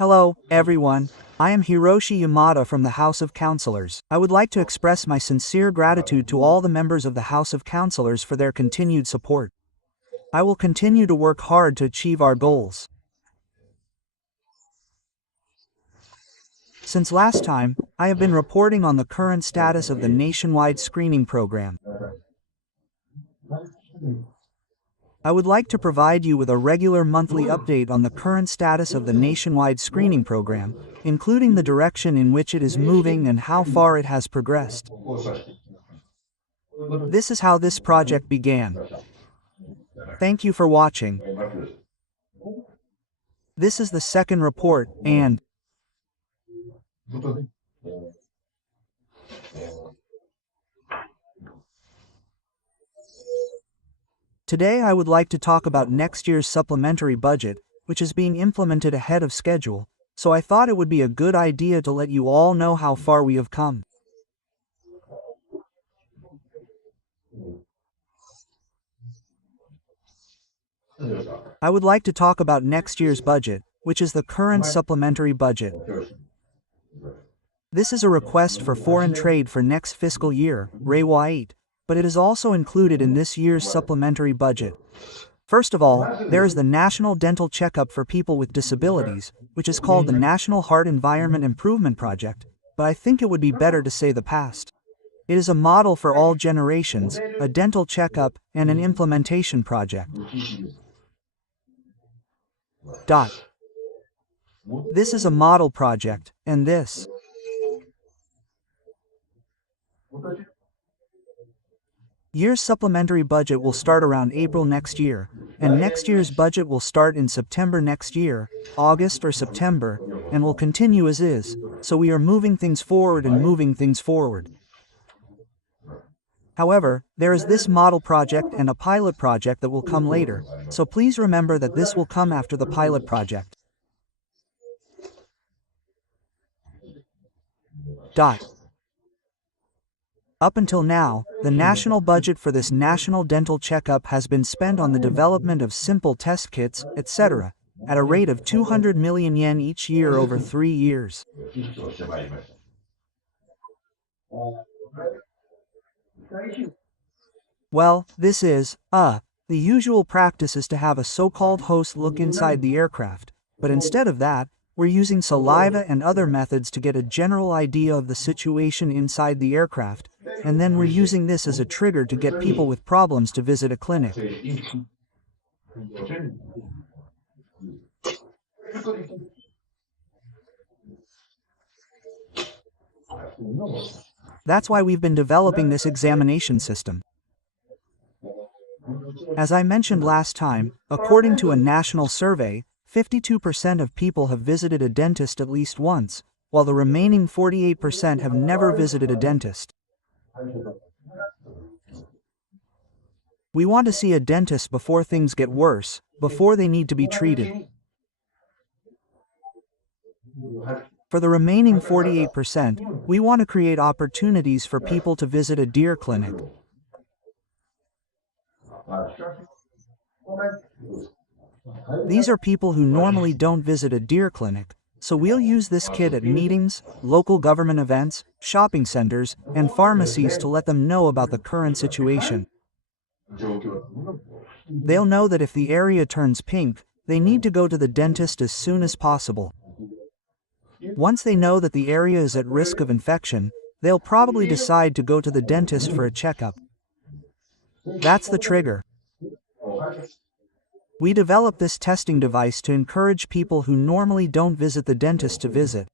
Hello, everyone. I am Hiroshi Yamada from the House of Councilors. I would like to express my sincere gratitude to all the members of the House of Councilors for their continued support. I will continue to work hard to achieve our goals. Since last time, I have been reporting on the current status of the nationwide screening program. I would like to provide you with a regular monthly update on the current status of the nationwide screening program, including the direction in which it is moving and how far it has progressed. This is how this project began. Thank you for watching. This is the second report, and today I would like to talk about next year's supplementary budget, which is being implemented ahead of schedule, so I thought it would be a good idea to let you all know how far we have come. I would like to talk about next year's budget, which is the current supplementary budget. This is a request for foreign trade for next fiscal year, Reiwa 8, but it is also included in this year's supplementary budget. First of all, there is the National Dental Checkup for People with Disabilities, which is called the National Heart Environment Improvement Project, but I think it would be better to say the past. It is a model for all generations, a dental checkup, and an implementation project. This is a model project, and this year's supplementary budget will start around April next year, and next year's budget will start in September next year, August or September, and will continue as is, so we are moving things forward and moving things forward. However, there is this model project and a pilot project that will come later, so please remember that this will come after the pilot project. Up until now, the national budget for this national dental checkup has been spent on the development of simple test kits, etc., at a rate of 200 million yen each year over 3 years. Well, this is, the usual practice is to have a so-called host look inside the aircraft, but instead of that, we're using saliva and other methods to get a general idea of the situation inside the aircraft, and then we're using this as a trigger to get people with problems to visit a clinic. That's why we've been developing this examination system. As I mentioned last time, according to a national survey, 52% of people have visited a dentist at least once, while the remaining 48% have never visited a dentist. We want to see a dentist before things get worse, before they need to be treated. For the remaining 48%, we want to create opportunities for people to visit a deer clinic. These are people who normally don't visit a deer clinic, so we'll use this kit at meetings, local government events, shopping centers, and pharmacies to let them know about the current situation. They'll know that if the area turns pink, they need to go to the dentist as soon as possible. Once they know that the area is at risk of infection, they'll probably decide to go to the dentist for a checkup. That's the trigger. We developed this testing device to encourage people who normally don't visit the dentist to visit.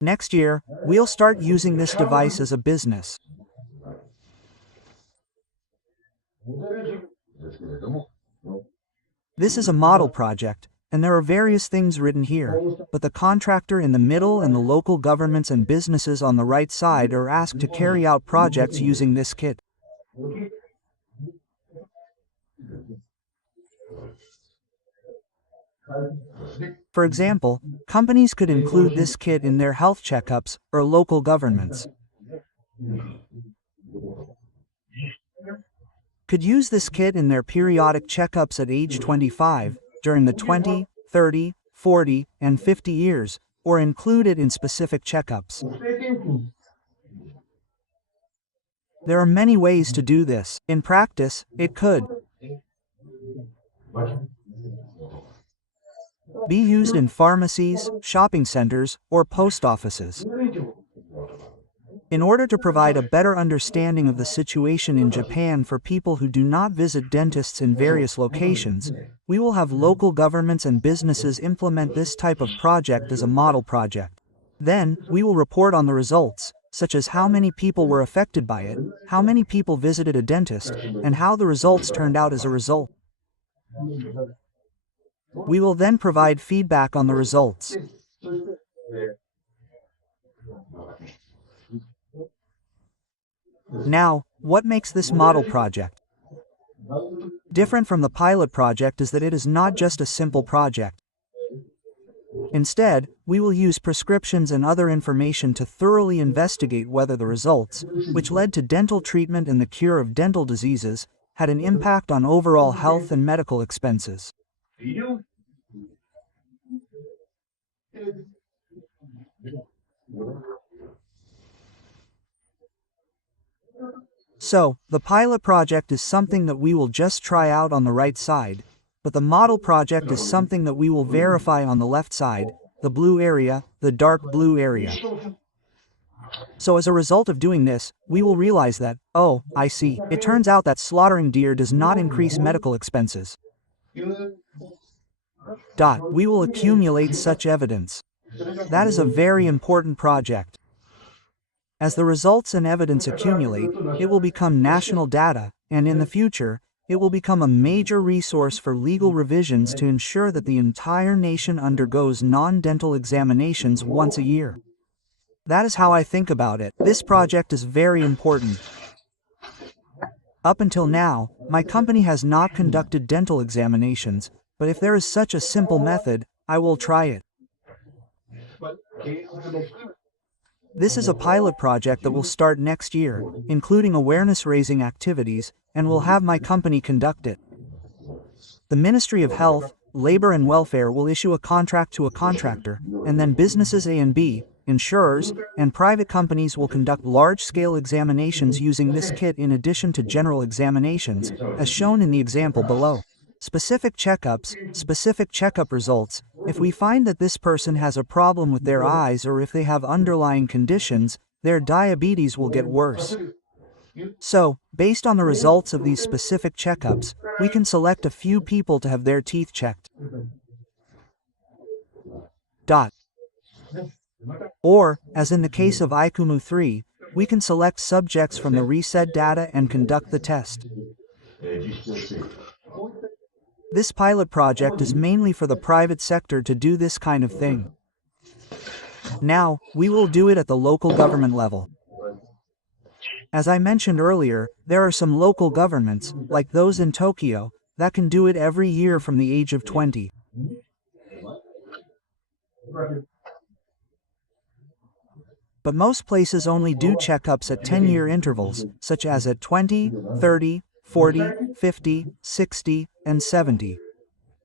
Next year, we'll start using this device as a business. This is a model project, and there are various things written here, but the contractor in the middle and the local governments and businesses on the right side are asked to carry out projects using this kit. For example, companies could include this kit in their health checkups, or local governments could use this kit in their periodic checkups at age 25, during the 20, 30, 40, and 50 years, or include it in specific checkups. There are many ways to do this. In practice, it could be used in pharmacies, shopping centers, or post offices. In order to provide a better understanding of the situation in Japan for people who do not visit dentists in various locations, we will have local governments and businesses implement this type of project as a model project. Then, we will report on the results, such as how many people were affected by it, how many people visited a dentist, and how the results turned out as a result. We will then provide feedback on the results. Now, what makes this model project different from the pilot project is that it is not just a simple project. Instead, we will use prescriptions and other information to thoroughly investigate whether the results, which led to dental treatment and the cure of dental diseases, had an impact on overall health and medical expenses. So, the pilot project is something that we will just try out on the right side, but the model project is something that we will verify on the left side, the blue area, the dark blue area. So as a result of doing this, we will realize that, oh, I see, it turns out that slaughtering deer does not increase medical expenses. We will accumulate such evidence. That is a very important project. As the results and evidence accumulate, it will become national data, and in the future, it will become a major resource for legal revisions to ensure that the entire nation undergoes non-dental examinations once a year. That is how I think about it. This project is very important. Up until now, my company has not conducted dental examinations, but if there is such a simple method, I will try it. This is a pilot project that will start next year, including awareness-raising activities, and will have my company conduct it. The Ministry of Health, Labor and Welfare will issue a contract to a contractor, and then businesses A and B, insurers, and private companies will conduct large-scale examinations using this kit in addition to general examinations, as shown in the example below. Specific checkup results. If we find that this person has a problem with their eyes or if they have underlying conditions, their diabetes will get worse. So, based on the results of these specific checkups, we can select a few people to have their teeth checked. Or, as in the case of ICUMU 3, we can select subjects from the reset data and conduct the test. This pilot project is mainly for the private sector to do this kind of thing. Now, we will do it at the local government level. As I mentioned earlier, there are some local governments, like those in Tokyo, that can do it every year from the age of 20. But most places only do checkups at 10-year intervals, such as at 20, 30, 40, 50, 60, and 70.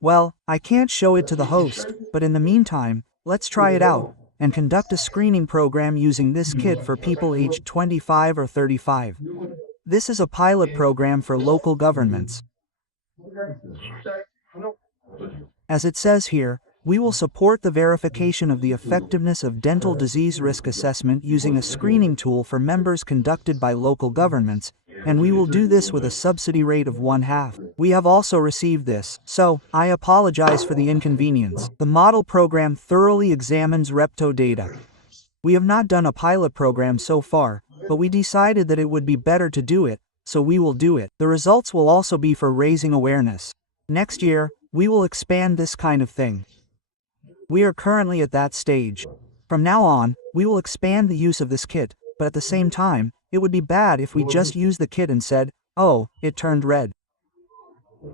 Well, I can't show it to the host, but in the meantime, let's try it out, and conduct a screening program using this kit for people aged 25 or 35. This is a pilot program for local governments. As it says here, we will support the verification of the effectiveness of dental disease risk assessment using a screening tool for members conducted by local governments, and we will do this with a subsidy rate of 1/2. We have also received this, so I apologize for the inconvenience. The model program thoroughly examines Repto data. We have not done a pilot program so far, but we decided that it would be better to do it, so we will do it. The results will also be for raising awareness. Next year, we will expand this kind of thing. We are currently at that stage. From now on, we will expand the use of this kit, but at the same time, it would be bad if we just used the kit and said, oh, it turned red.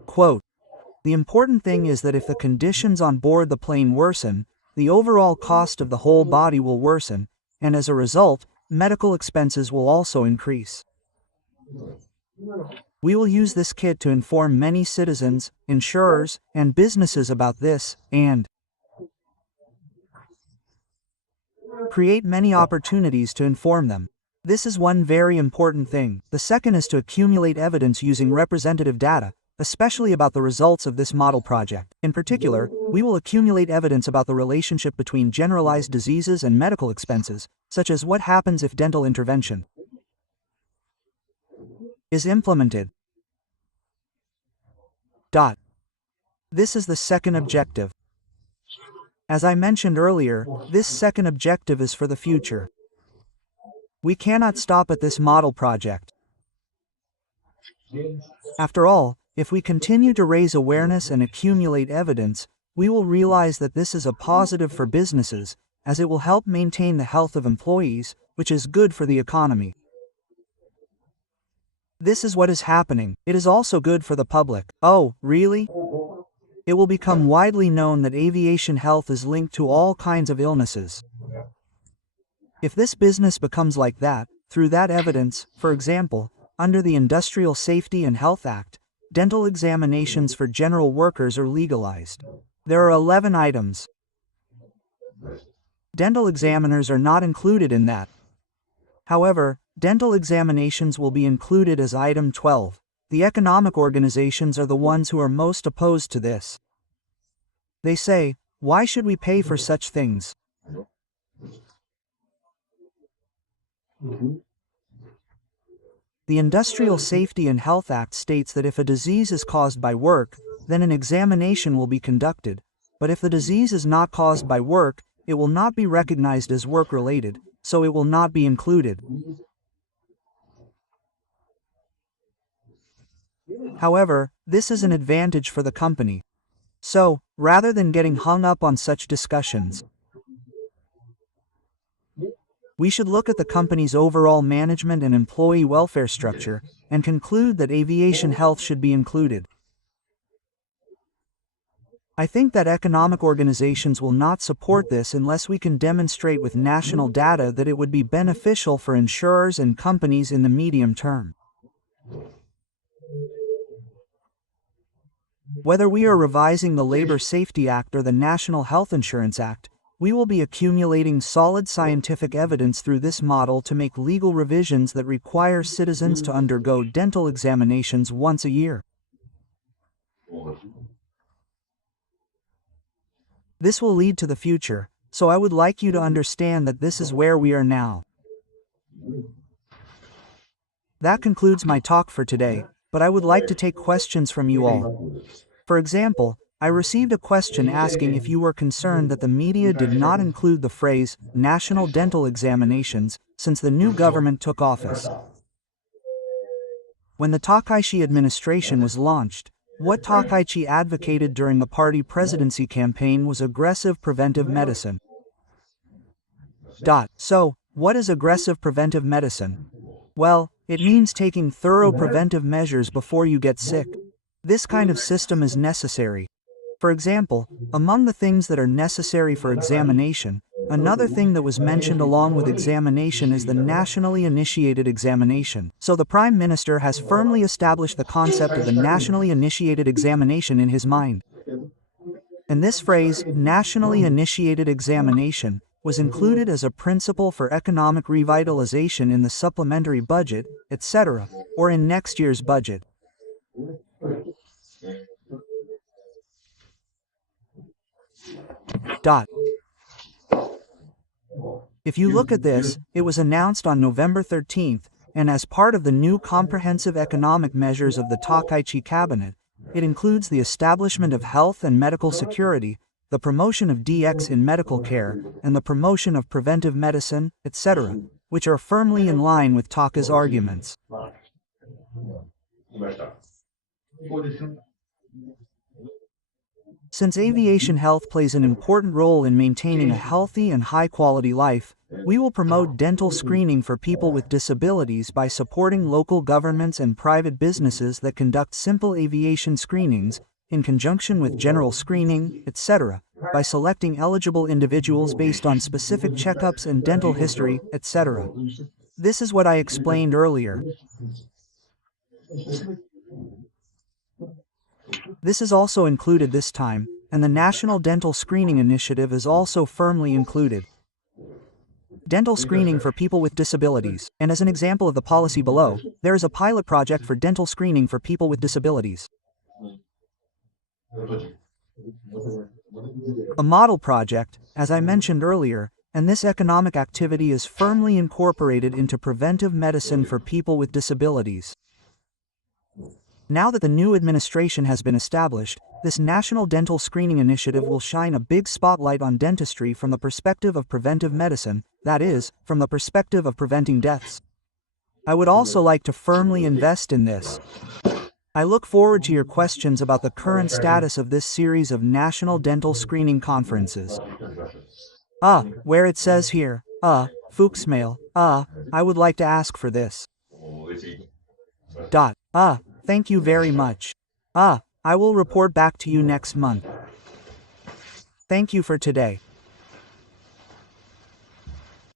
Quote, the important thing is that if the conditions on board the plane worsen, the overall cost of the whole body will worsen, and as a result, medical expenses will also increase. We will use this kit to inform many citizens, insurers, and businesses about this, and create many opportunities to inform them. This is one very important thing. The second is to accumulate evidence using representative data, especially about the results of this model project. In particular, we will accumulate evidence about the relationship between generalized diseases and medical expenses, such as what happens if dental intervention is implemented. This is the second objective. As I mentioned earlier, this second objective is for the future. We cannot stop at this model project. After all, if we continue to raise awareness and accumulate evidence, we will realize that this is a positive for businesses, as it will help maintain the health of employees, which is good for the economy. This is what is happening. It is also good for the public. Oh, really? It will become widely known that aviation health is linked to all kinds of illnesses. If this business becomes like that, through that evidence, for example, under the Industrial Safety and Health Act, dental examinations for general workers are legalized. There are 11 items. Dental examiners are not included in that. However, dental examinations will be included as item 12. The economic organizations are the ones who are most opposed to this. They say, why should we pay for such things? The Industrial Safety and Health Act states that if a disease is caused by work, then an examination will be conducted, but if the disease is not caused by work, it will not be recognized as work-related, so it will not be included. However, this is an advantage for the company. So, rather than getting hung up on such discussions, we should look at the company's overall management and employee welfare structure, and conclude that aviation health should be included. I think that economic organizations will not support this unless we can demonstrate with national data that it would be beneficial for insurers and companies in the medium term. Whether we are revising the Labor Safety Act or the National Health Insurance Act, we will be accumulating solid scientific evidence through this model to make legal revisions that require citizens to undergo dental examinations once a year. This will lead to the future, so I would like you to understand that this is where we are now. That concludes my talk for today, but I would like to take questions from you all. For example, I received a question asking if you were concerned that the media did not include the phrase, national dental examinations, since the new government took office. When the Takaichi administration was launched, what Takaichi advocated during the party presidency campaign was aggressive preventive medicine. So, what is aggressive preventive medicine? Well, it means taking thorough preventive measures before you get sick. This kind of system is necessary. For example, among the things that are necessary for examination, another thing that was mentioned along with examination is the nationally initiated examination. So the Prime Minister has firmly established the concept of the nationally initiated examination in his mind. And this phrase, nationally initiated examination, was included as a principle for economic revitalization in the supplementary budget, etc., or in next year's budget. If you look at this, it was announced on November 13th, and as part of the new comprehensive economic measures of the Takaichi cabinet, it includes the establishment of health and medical security, the promotion of DX in medical care, and the promotion of preventive medicine, etc., which are firmly in line with Taka's arguments. Since aviation health plays an important role in maintaining a healthy and high-quality life, we will promote dental screening for people with disabilities by supporting local governments and private businesses that conduct simple aviation screenings, in conjunction with general screening, etc., by selecting eligible individuals based on specific checkups and dental history, etc. This is what I explained earlier. This is also included this time, and the National Dental Screening Initiative is also firmly included. Dental screening for people with disabilities, and as an example of the policy below, there is a pilot project for dental screening for people with disabilities. A model project, as I mentioned earlier, and this economic activity is firmly incorporated into preventive medicine for people with disabilities. Now that the new administration has been established, this National Dental Screening Initiative will shine a big spotlight on dentistry from the perspective of preventive medicine, that is, from the perspective of preventing deaths. I would also like to firmly invest in this. I look forward to your questions about the current status of this series of National Dental Screening Conferences. Where it says here, Fuchsmail, I would like to ask for this. Thank you very much. I will report back to you next month. Thank you for today.